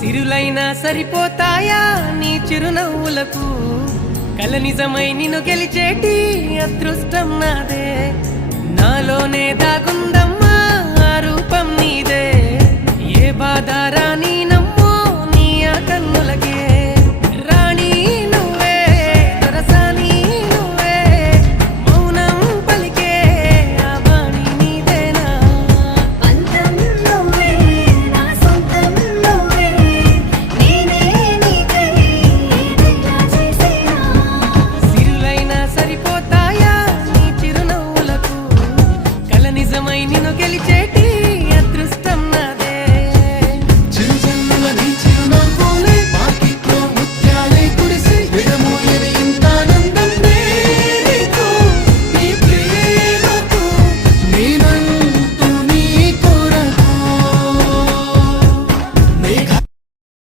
సిరులైనా సరిపోతాయా నీ చిరునవ్వులకు కల నిజమై నిన్ను గెలిచేటి అదృష్టం నాదే నాలోనే దాగుందమ్మా ఆ రూపం నీదే ఏ బాధ రాని